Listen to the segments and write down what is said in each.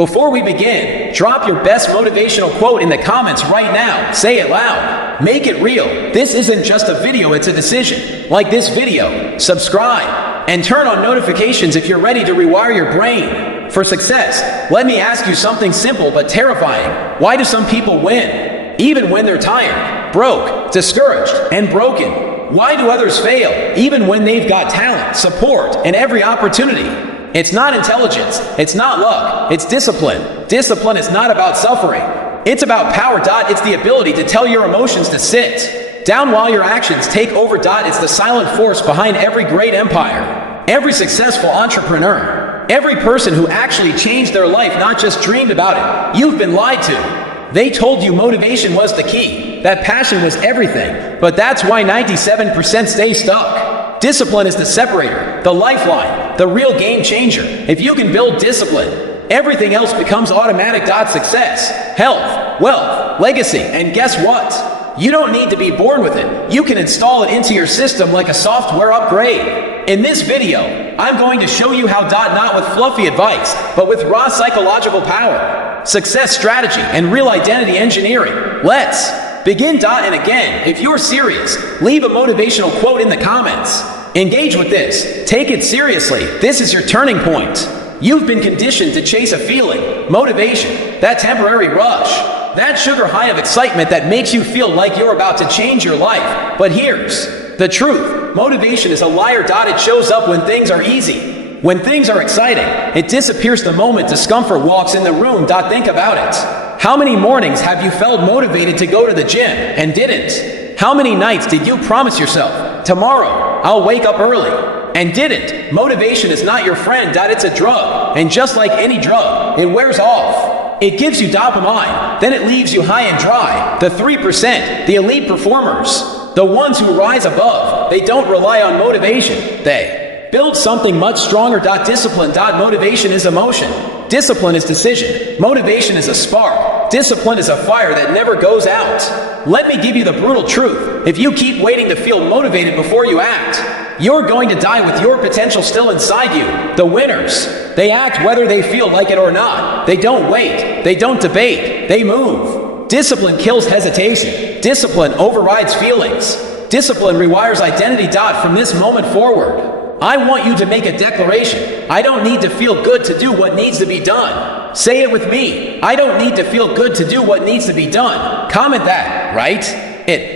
Before we begin, drop your best motivational quote in the comments right now. Say it loud. Make it real. This isn't just a video, it's a decision. Like this video, subscribe, and turn on notifications if you're ready to rewire your brain for success. Let me ask you something simple but terrifying. Why do some people win, even when they're tired, broke, discouraged, and broken? Why do others fail, even when they've got talent, support, and every opportunity? It's not intelligence, it's not luck, it's discipline. Discipline is not about suffering, it's about power. It's the ability to tell your emotions to sit down while your actions take over. It's the silent force behind every great empire, every successful entrepreneur, every person who actually changed their life, not just dreamed about it. You've been lied to. They told you motivation was the key, that passion was everything, but that's why 97% stay stuck. Discipline is the separator, the lifeline, the real game changer. If you can build discipline, everything else becomes automatic. Success, health, wealth, legacy, and guess what? You don't need to be born with it. You can install it into your system like a software upgrade. In this video, I'm going to show you how. Not with fluffy advice, but with raw psychological power, success strategy, and real identity engineering. Let's begin. And again, if you're serious, leave a motivational quote in the comments. Engage with this. Take it seriously. This is your turning point. You've been conditioned to chase a feeling, motivation, that temporary rush, that sugar high of excitement that makes you feel like you're about to change your life. But here's the truth. Motivation is a liar. It shows up when things are easy. When things are exciting, it disappears the moment discomfort walks in the room. Think about it. How many mornings have you felt motivated to go to the gym and didn't? How many nights did you promise yourself, tomorrow, I'll wake up early, and didn't? Motivation is not your friend. It's a drug, and just like any drug, it wears off. It gives you dopamine, then it leaves you high and dry. The 3%, the elite performers, the ones who rise above, they don't rely on motivation. They build something much stronger. Discipline. Motivation is emotion. Discipline is decision. Motivation is a spark. Discipline is a fire that never goes out. Let me give you the brutal truth. If you keep waiting to feel motivated before you act, you're going to die with your potential still inside you. The winners, they act whether they feel like it or not. They don't wait. They don't debate. They move. Discipline kills hesitation. Discipline overrides feelings. Discipline rewires identity. From this moment forward, I want you to make a declaration. I don't need to feel good to do what needs to be done. Say it with me. I don't need to feel good to do what needs to be done. Comment that, right?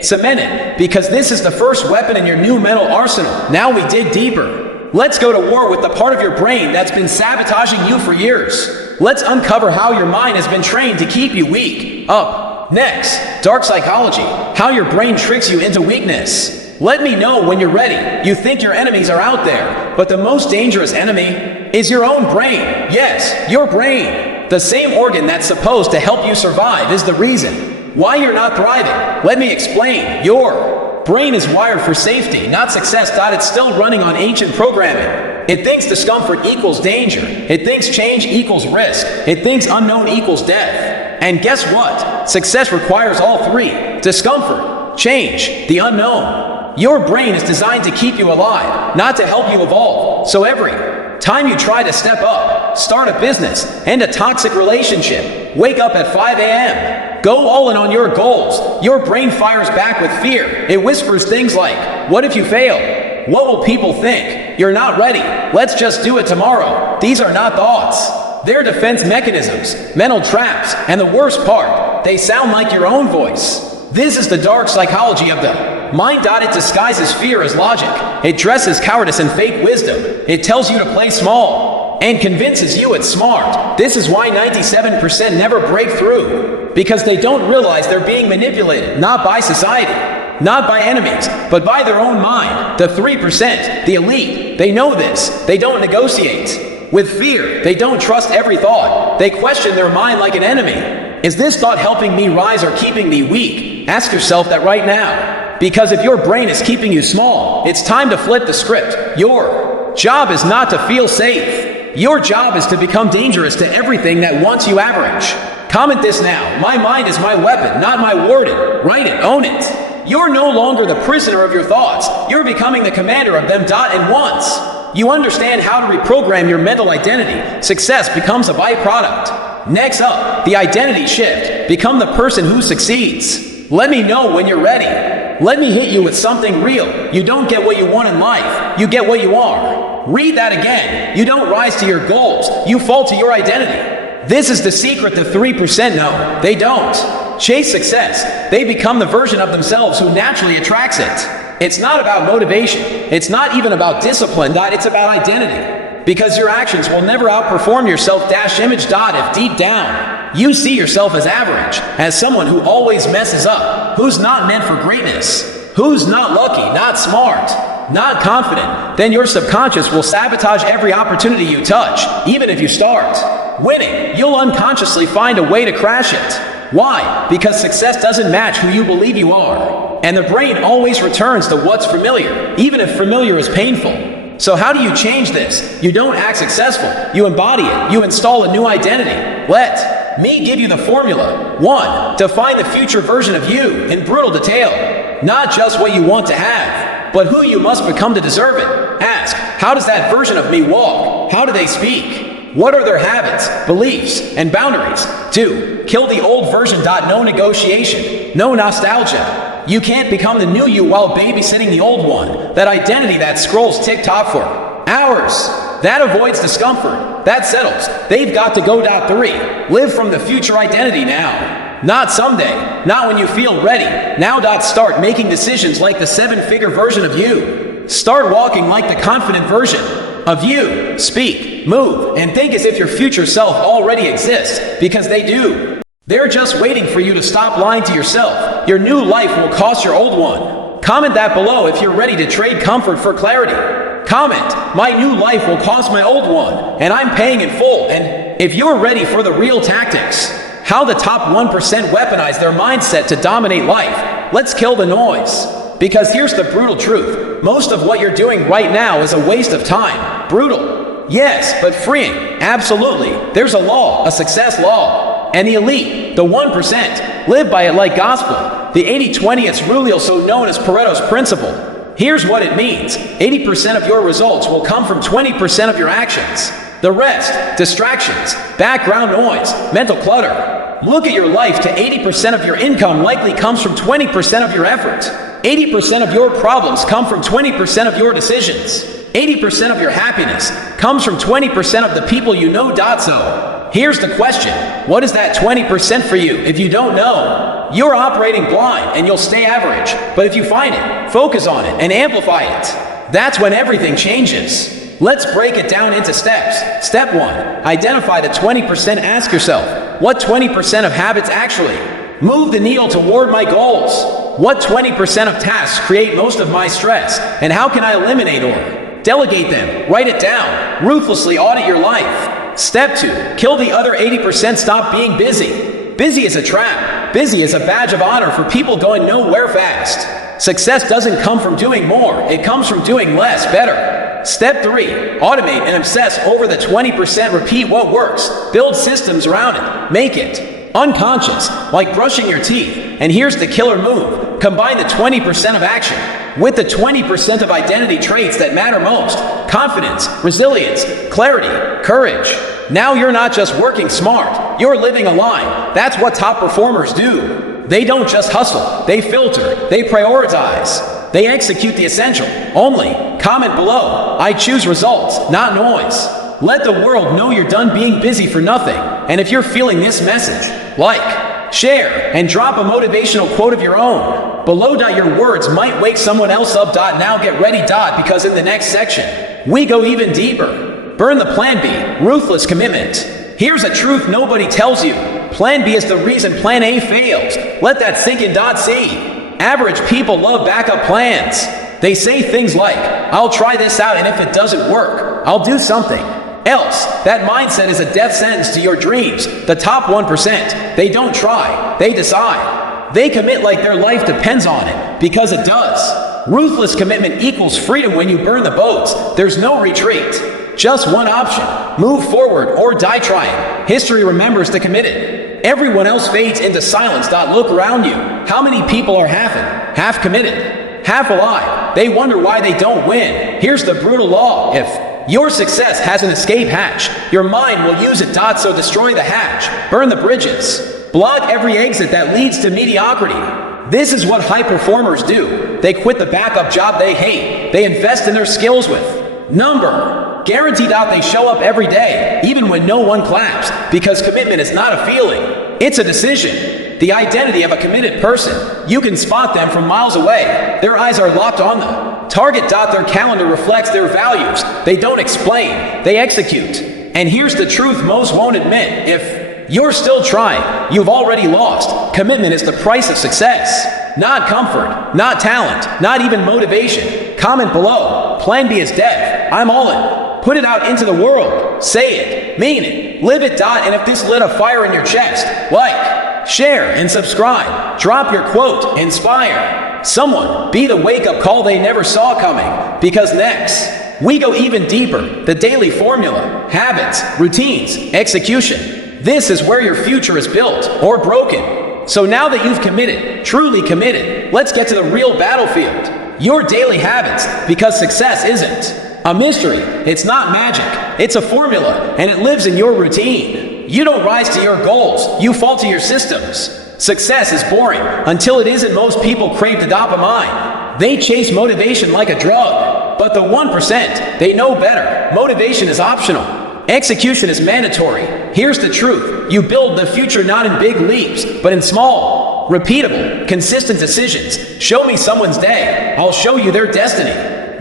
Cement it, because this is the first weapon in your new mental arsenal. Now we dig deeper. Let's go to war with the part of your brain that's been sabotaging you for years. Let's uncover how your mind has been trained to keep you weak. Up next, dark psychology, how your brain tricks you into weakness. Let me know when you're ready. You think your enemies are out there, but the most dangerous enemy is your own brain. Yes, your brain. The same organ that's supposed to help you survive is the reason why you're not thriving. Let me explain. Your brain is wired for safety, not success. It's still running on ancient programming. It thinks discomfort equals danger. It thinks change equals risk. It thinks unknown equals death. And guess what? Success requires all three: discomfort, change, the unknown. Your brain is designed to keep you alive, not to help you evolve. So every time you try to step up, start a business, end a toxic relationship, wake up at 5 a.m., go all in on your goals, your brain fires back with fear. It whispers things like, what if you fail? What will people think? You're not ready. Let's just do it tomorrow. These are not thoughts. They're defense mechanisms, mental traps, and the worst part, they sound like your own voice. This is the dark psychology of the mind. It disguises fear as logic. It dresses cowardice and fake wisdom. It tells you to play small and convinces you it's smart. This is why 97% never break through, because they don't realize they're being manipulated, not by society, not by enemies, but by their own mind. The 3%, the elite, they know this. They don't negotiate with fear. They don't trust every thought. They question their mind like an enemy. Is this thought helping me rise or keeping me weak? Ask yourself that right now. Because if your brain is keeping you small, it's time to flip the script. Your job is not to feel safe. Your job is to become dangerous to everything that wants you average. Comment this now. My mind is my weapon, not my warden. Write it. Own it. You're no longer the prisoner of your thoughts. You're becoming the commander of them. And once you understand how to reprogram your mental identity, success becomes a byproduct. Next up, the identity shift. Become the person who succeeds. Let me know when you're ready. Let me hit you with something real. You don't get what you want in life. You get what you are. Read that again. You don't rise to your goals. You fall to your identity. This is the secret the 3% know. They don't chase success. They become the version of themselves who naturally attracts it. It's not about motivation. It's not even about discipline. It's about identity. Because your actions will never outperform your self-image. If deep down, you see yourself as average, as someone who always messes up, who's not meant for greatness, who's not lucky, not smart, not confident, then your subconscious will sabotage every opportunity you touch. Even if you start winning, you'll unconsciously find a way to crash it. Why? Because success doesn't match who you believe you are. And the brain always returns to what's familiar, even if familiar is painful. So how do you change this? You don't act successful. You embody it. You install a new identity. Let me give you the formula. 1. Define the future version of you in brutal detail. Not just what you want to have, but who you must become to deserve it. Ask, how does that version of me walk? How do they speak? What are their habits, beliefs, and boundaries? 2. Kill the old version. No negotiation. No nostalgia. You can't become the new you while babysitting the old one. That identity that scrolls TikTok for hours. That avoids discomfort. That settles. They've got to go. 3. Live from the future identity now. Not someday. Not when you feel ready. Now. Start making decisions like the 7-figure version of you. Start walking like the confident version of you. Speak, move, and think as if your future self already exists. Because they do. They're just waiting for you to stop lying to yourself. Your new life will cost your old one. Comment that below if you're ready to trade comfort for clarity. Comment, my new life will cost my old one, and I'm paying in full. And if you're ready for the real tactics, how the top 1% weaponize their mindset to dominate life. Let's kill the noise. Because here's the brutal truth. Most of what you're doing right now is a waste of time. Brutal. Yes, but freeing. Absolutely. There's a law, a success law. And the elite, the 1%, live by it like gospel. The 80-20, it's rule, also known as Pareto's principle. Here's what it means. 80% of your results will come from 20% of your actions. The rest, distractions, background noise, mental clutter. Look at your life. To 80% of your income likely comes from 20% of your effort. 80% of your problems come from 20% of your decisions. 80% of your happiness comes from 20% of the people you know. So, here's the question. What is that 20% for you? If you don't know, you're operating blind and you'll stay average. But if you find it, focus on it, and amplify it, that's when everything changes. Let's break it down into steps. Step 1. Identify the 20%. Ask yourself, what 20% of habits actually move the needle toward my goals? What 20% of tasks create most of my stress? And how can I eliminate or delegate them? Write it down. Ruthlessly audit your life. Step 2. Kill the other 80%. Stop being busy. Busy is a trap. Busy is a badge of honor for people going nowhere fast. Success doesn't come from doing more. It comes from doing less, better. Step 3. Automate and obsess over the 20%. Repeat what works. Build systems around it. Make it unconscious, like brushing your teeth. And here's the killer move. Combine the 20% of action with the 20% of identity traits that matter most. Confidence, resilience, clarity, courage. Now you're not just working smart, you're living aligned. That's what top performers do. They don't just hustle, they filter, they prioritize, they execute the essential only. Comment below, I choose results, not noise. Let the world know you're done being busy for nothing. And if you're feeling this message, like, share, and drop a motivational quote of your own. Below. Your words might wake someone else up. Now get ready. Because in the next section, we go even deeper. Burn the Plan B, ruthless commitment. Here's a truth nobody tells you. Plan B is the reason Plan A fails. Let that sink in. C. Average people love backup plans. They say things like, I'll try this out, and if it doesn't work, I'll do something else. That mindset is a death sentence to your dreams. The top 1%, they don't try, they decide. They commit like their life depends on it, because it does. Ruthless commitment equals freedom. When you burn the boats, there's no retreat. Just one option, move forward or die trying. History remembers the committed. Everyone else fades into silence. Look around you. How many people are half committed, half alive? They wonder why they don't win. Here's the brutal law. If Your success has an escape hatch. Your mind will use it. So destroy the hatch. Burn the bridges. Block every exit that leads to mediocrity. This is what high performers do. They quit the backup job they hate. They invest in their skills with number. Guaranteed out they show up every day, even when no one claps, because commitment is not a feeling. It's a decision. The identity of a committed person. You can spot them from miles away. Their eyes are locked on them. Target. Their calendar reflects their values. They don't explain. They execute. And here's the truth most won't admit. If you're still trying, you've already lost. Commitment is the price of success. Not comfort, not talent, not even motivation. Comment below. Plan B is death. I'm all in. Put it out into the world. Say it. Mean it. Live it. And if this lit a fire in your chest, like, share, and subscribe. Drop your quote. Inspire someone. Be the wake-up call they never saw coming. Because next, we go even deeper. The daily formula. Habits, routines, execution. This is where your future is built or broken. So now that you've committed, truly committed, let's get to the real battlefield. Your daily habits, because success isn't a mystery. It's not magic. It's a formula, and it lives in your routine. You don't rise to your goals. You fall to your systems. Success is boring until it isn't. Most people crave the dopamine. They chase motivation like a drug. But the 1%, they know better. Motivation is optional. Execution is mandatory. Here's the truth. You build the future not in big leaps, but in small, repeatable, consistent decisions. Show me someone's day. I'll show you their destiny.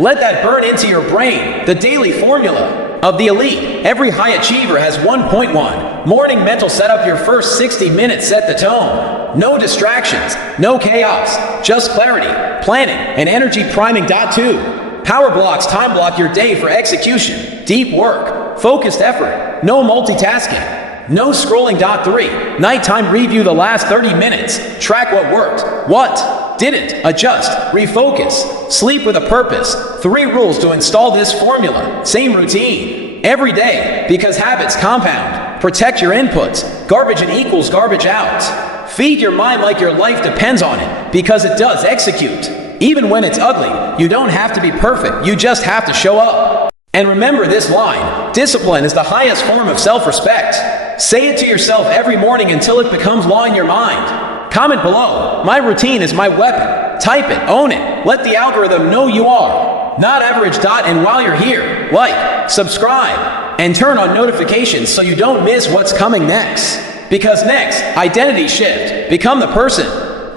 Let that burn into your brain. The daily formula of the elite. Every high achiever has 1.1. Morning mental setup. Your first 60 minutes set the tone. No distractions, no chaos, just clarity, planning, and energy priming. 2. Power blocks. Time block your day for execution. Deep work, focused effort, no multitasking, no scrolling. 3. Nighttime review. The last 30 minutes. Track what worked, what didn't, adjust, refocus, sleep with a purpose. 3 rules to install this formula. Same routine every day, because habits compound. Protect your inputs. Garbage in equals garbage out. Feed your mind like your life depends on it, because it does. Execute. Even when it's ugly, you don't have to be perfect. You just have to show up. And remember this line. Discipline is the highest form of self-respect. Say it to yourself every morning until it becomes law in your mind. Comment below. My routine is my weapon. Type it. Own it. Let the algorithm know you are not average. And while you're here, like, subscribe, and turn on notifications so you don't miss what's coming next. Because next, identity shift. Become the person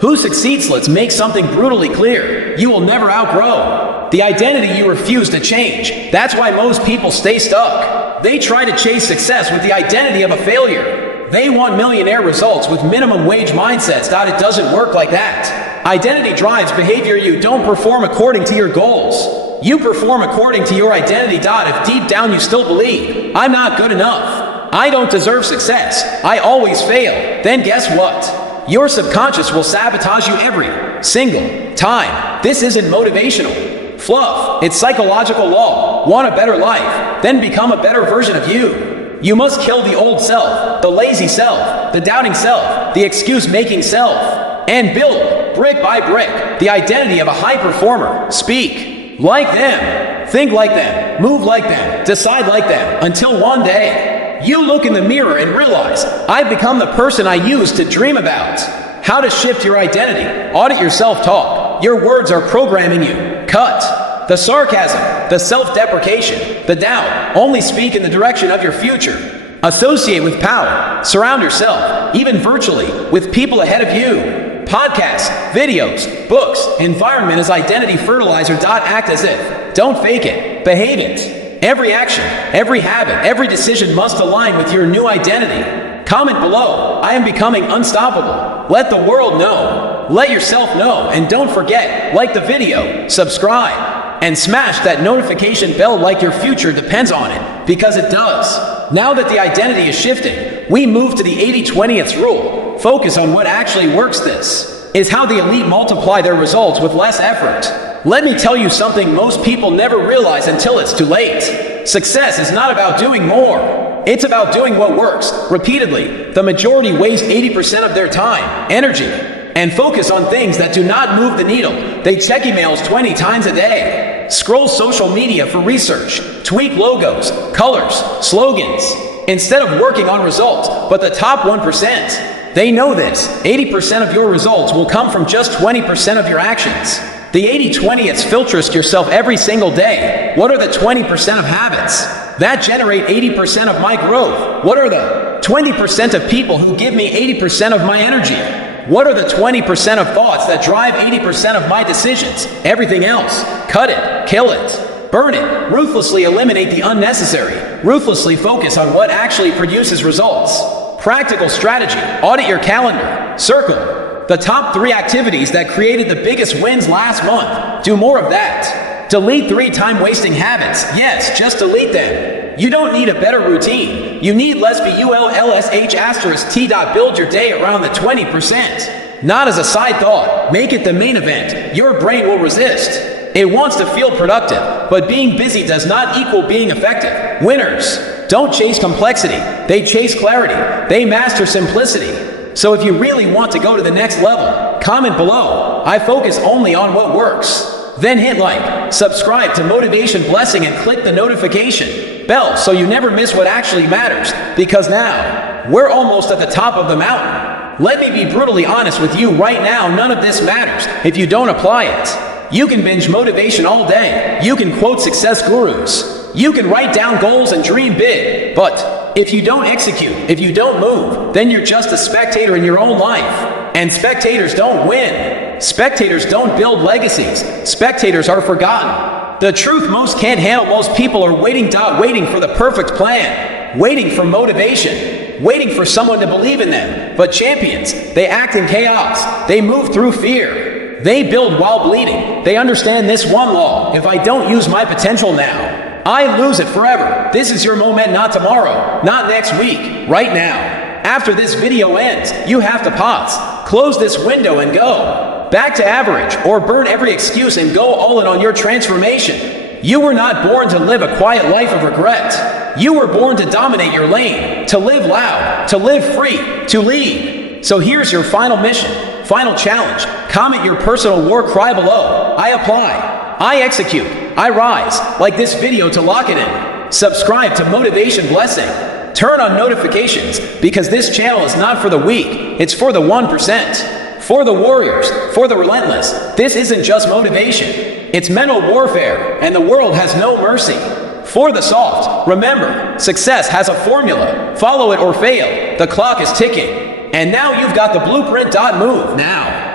who succeeds. Let's make something brutally clear. You will never outgrow the identity you refuse to change. That's why most people stay stuck. They try to chase success with the identity of a failure. They want millionaire results with minimum wage mindsets. It doesn't work like that. Identity drives behavior. You don't perform according to your goals. You perform according to your identity. If deep down you still believe, I'm not good enough, I don't deserve success, I always fail, then guess what? Your subconscious will sabotage you every single time. This isn't motivational fluff. It's psychological law. Want a better life? Then become a better version of you. You must kill the old self, the lazy self, the doubting self, the excuse-making self, and build, brick by brick, the identity of a high performer. Speak like them, think like them, move like them, decide like them, until one day you look in the mirror and realize, I've become the person I used to dream about. How to shift your identity. Audit your self-talk. Your words are programming you. Cut the sarcasm, the self-deprecation, the doubt. Only speak in the direction of your future. Associate with power. Surround yourself, even virtually, with people ahead of you. Podcasts, videos, books, environment is identity fertilizer. Act as if. Don't fake it. Behave it. Every action, every habit, every decision must align with your new identity. Comment below. I am becoming unstoppable. Let the world know. Let yourself know. And don't forget, like the video, subscribe, and smash that notification bell like your future depends on it, because it does. Now that the identity is shifting, we move to the 80-20th rule. Focus on what actually works. This is how the elite multiply their results with less effort. Let me tell you something most people never realize until it's too late. Success is not about doing more. It's about doing what works, repeatedly. The majority waste 80% of their time, energy, and focus on things that do not move the needle. They check emails 20 times a day. Scroll social media for research. Tweak logos, colors, slogans, instead of working on results. But the top 1%, they know this. 80% of your results will come from just 20% of your actions. The 80-20 is filtrist yourself every single day. What are the 20% of habits that generate 80% of my growth? What are the 20% of people who give me 80% of my energy? What are the 20% of thoughts that drive 80% of my decisions? Everything else, cut it, kill it, burn it, ruthlessly eliminate the unnecessary, ruthlessly focus on what actually produces results. Practical strategy, audit your calendar, circle the top 3 activities that created the biggest wins last month. Do more of that. Delete 3 time-wasting habits. Yes, just delete them. You don't need a better routine. You need less BULLSH*T. Build your day around the 20%. Not as a side thought. Make it the main event. Your brain will resist. It wants to feel productive, but being busy does not equal being effective. Winners don't chase complexity. They chase clarity. They master simplicity. So if you really want to go to the next level, comment below. I focus only on what works. Then hit like, subscribe to Motivation Blessing, and click the notification bell so you never miss what actually matters. Because now, we're almost at the top of the mountain. Let me be brutally honest with you right now, none of this matters if you don't apply it. You can binge motivation all day. You can quote success gurus. You can write down goals and dream big. But if you don't execute, if you don't move, then you're just a spectator in your own life. And spectators don't win. Spectators don't build legacies. Spectators are forgotten. The truth most can't handle, most people are waiting for the perfect plan, waiting for motivation, waiting for someone to believe in them. But champions, they act in chaos. They move through fear. They build while bleeding. They understand this one law: if I don't use my potential now, I lose it forever. This is your moment, not tomorrow, not next week, right now. After this video ends, you have to pause, close this window and go back to average, or burn every excuse and go all in on your transformation. You were not born to live a quiet life of regret. You were born to dominate your lane, to live loud, to live free, to lead. So here's your final mission, final challenge. Comment your personal war cry below. I apply, I execute, I rise, like this video to lock it in. Subscribe to Motivation Blessing. Turn on notifications, because this channel is not for the weak, it's for the 1%. For the warriors, for the relentless. This isn't just motivation, it's mental warfare, and the world has no mercy. For the soft, remember, success has a formula. Follow it or fail. The clock is ticking. And now you've got the blueprint. Move now.